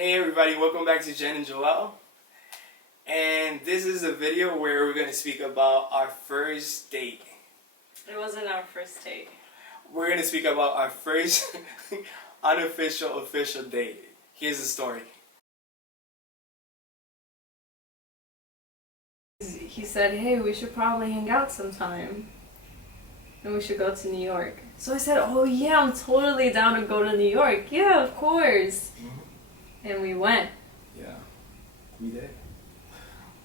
Hey everybody, welcome back to Jenn and Joel. And this is a video where we're going to speak about our first date. It wasn't our first date. We're going to speak about our first unofficial official date. Here's the story. He said, hey, we should probably hang out sometime. And we should go to New York. So I said, oh yeah, I'm totally down to go to New York. Yeah, of course. And we went. Yeah, we did.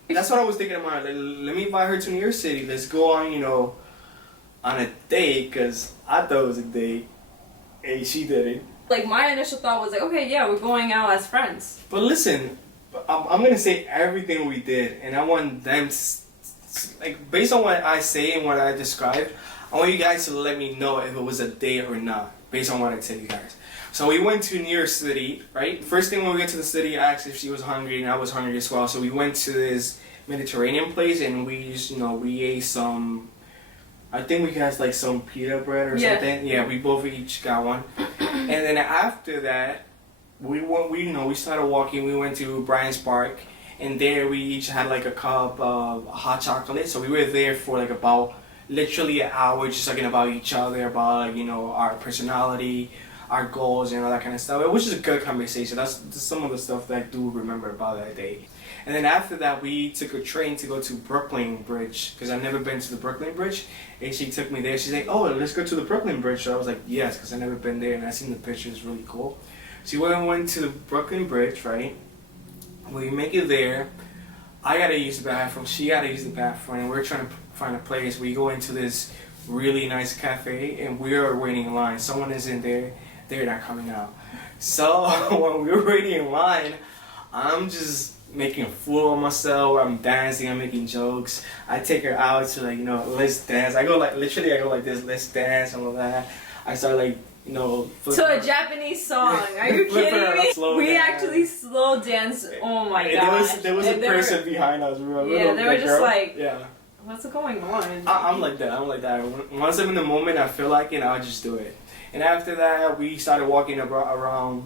That's what I was thinking about. Like, let me invite her to New York City. Let's go on, on a date, because I thought it was a date. Hey, she didn't. Like, my initial thought was like, okay, yeah, we're going out as friends. But listen, I'm going to say everything we did, and I want them to, like, based on what I say and what I describe, I want you guys to let me know if it was a date or not, based on what I tell you guys. So we went to New York City, right? First thing when we get to the city, I asked if she was hungry, and I was hungry as well. So we went to this Mediterranean place, and we just, we ate some, I think we had like some pita bread or something. Yeah, we both each got one. And then after that, we started walking. We went to Bryant's Park, and there we each had like a cup of hot chocolate. So we were there for like about literally an hour, just talking about each other, about like, our personality, our goals, and all that kind of stuff. It was just a good conversation. That's some of the stuff that I do remember about that day. And then after that, we took a train to go to Brooklyn Bridge, because I've never been to the Brooklyn Bridge. And she took me there. She's like, oh, let's go to the Brooklyn Bridge. So I was like, yes, because I've never been there, and I seen the pictures. Really cool. So we went to the Brooklyn Bridge, right? We make it there. I gotta use the bathroom. She gotta use the bathroom, and we're trying to find a place. We go into this really nice cafe, and we are waiting in line. Someone is in there. They're not coming out. So when we were waiting in line, I'm just making a fool of myself. I'm dancing. I'm making jokes. I take her out to let's dance. I go like this. Let's dance and all that. I start to a Japanese song. Are you kidding me? We actually slow danced. Oh my gosh. There was a person behind us. They were just like, yeah. What's going on? I'm like that. Once I'm in the moment, I feel like I'll just do it. And after that, we started walking around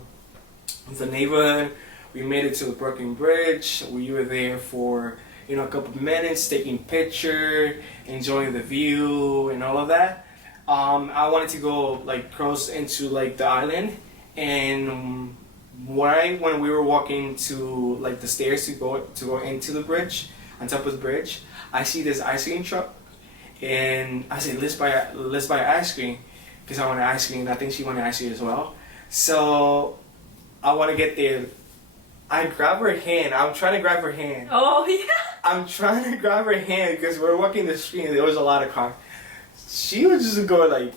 the neighborhood. We made it to the Brooklyn Bridge. We were there for a couple of minutes, taking pictures, enjoying the view, and all of that. I wanted to go cross into the island, and when we were walking to the stairs to go into the bridge, on top of the bridge, I see this ice cream truck, and I said, let's buy ice cream, because I wanted ice cream, and I think she wanted ice cream as well. So I want to get there. I grab her hand. I'm trying to grab her hand. Oh yeah. I'm trying to grab her hand because we're walking the street and there was a lot of cars. She was just going like.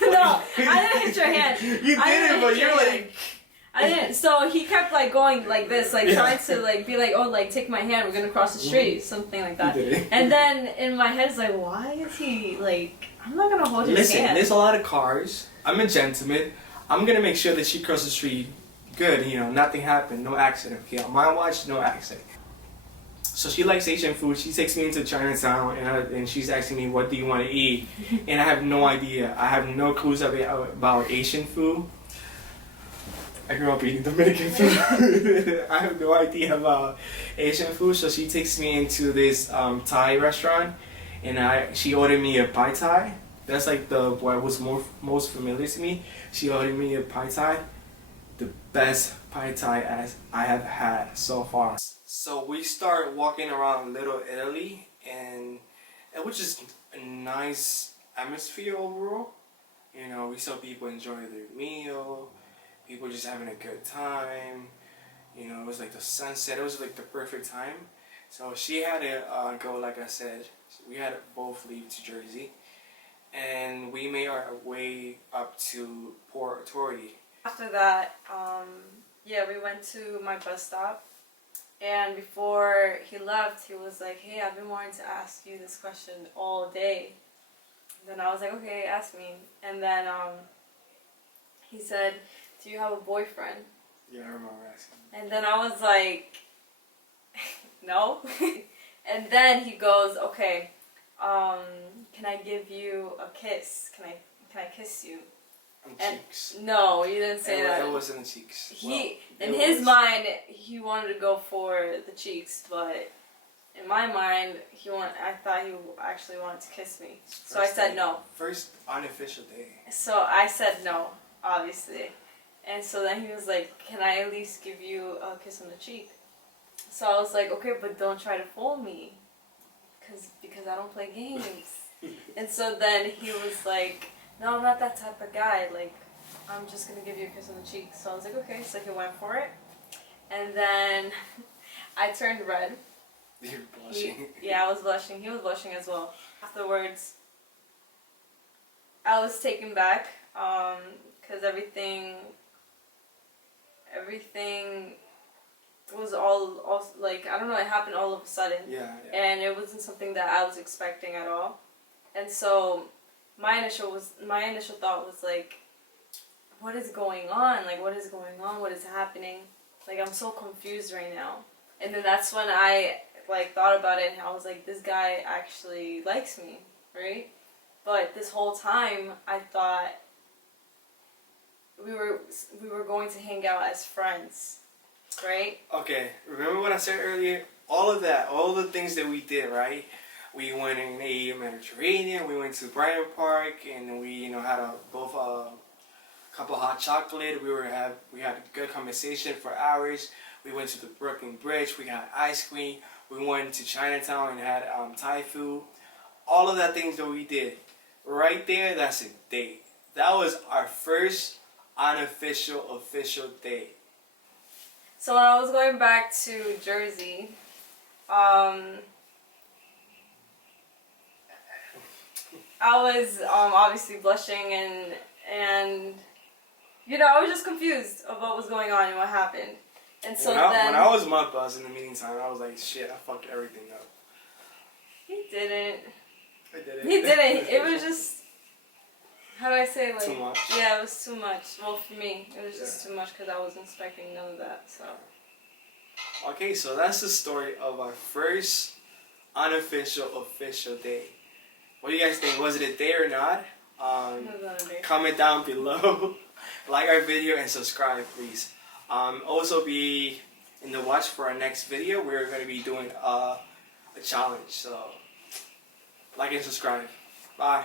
No, I didn't hit your hand. You didn't, but you're like. I didn't. So he kept going like this, trying to be like, oh, take my hand. We're gonna cross the street, something like that. And then in my head, it's like, why is he I'm not gonna hold his hand. Listen, there's a lot of cars. I'm a gentleman. I'm gonna make sure that she crosses the street. Good, nothing happened, no accident. Okay, on my watch, no accident. So she likes Asian food. She takes me into Chinatown, and she's asking me, what do you want to eat? And I have no idea. I have no clues about Asian food. I grew up eating Dominican food. I have no idea about Asian food. So she takes me into this Thai restaurant, and she ordered me a Pai Thai. That's what was most familiar to me. She ordered me a Pai Thai. The best Pai Thai as I have had so far. So we start walking around Little Italy, and it was just a nice atmosphere overall. We saw people enjoying their meal, people just having a good time. It was the sunset. It was the perfect time. So she had to go, like I said. We had to both leave to Jersey, and we made our way up to Port Authority. After that, we went to my bus stop, and before he left, he was like, hey, I've been wanting to ask you this question all day. Then I was like, okay, ask me. And then he said, do you have a boyfriend? Yeah, I remember asking. And then I was like, no. And then he goes, okay, can I give you a kiss? Can I kiss you? On And cheeks. no, he didn't say that. It wasn't the cheeks. In his mind, he wanted to go for the cheeks, but in my mind, I thought he actually wanted to kiss me. So I said no. First unofficial day. So I said no, obviously. And so then he was like, "Can I at least give you a kiss on the cheek?" So I was like, "Okay, but don't try to fool me, because I don't play games." And so then he was like, "No, I'm not that type of guy. Like, I'm just gonna give you a kiss on the cheek." So I was like, "Okay." So he went for it, and then I turned red. You're blushing. Yeah, I was blushing. He was blushing as well. Afterwards, I was taken back, because everything was all like, I don't know, it happened all of a sudden. Yeah. And it wasn't something that I was expecting at all. And so my initial thought was like, what is going on? Like, what is going on? What is happening? Like, I'm so confused right now. And then that's when I like thought about it, and I was like, this guy actually likes me, right? But this whole time I thought we were going to hang out as friends, right? Okay, remember what I said earlier? All of that, all the things that we did, right? We went and ate Mediterranean, we went to Brighton Park, and we, had both a cup of hot chocolate. We had a good conversation for hours. We went to the Brooklyn Bridge, we got ice cream, we went to Chinatown and had Thai food. All of that things that we did. Right there, that's a date. That was our first unofficial, official date. So when I was going back to Jersey, I was obviously blushing and I was just confused of what was going on and what happened. And so when I was mud buzz in the meantime, I was like, shit, I fucked everything up. He didn't. I did it. He didn't. It was just, how do I say, like, too much. Yeah, it was too much. Well, for me, it was just too much because I wasn't expecting none of that. So. Okay, so that's the story of our first unofficial, official date. What do you guys think? Was it a date or not? Comment down below, like our video, and subscribe, please. Also be in the watch for our next video. We're going to be doing a challenge, so like and subscribe. Bye.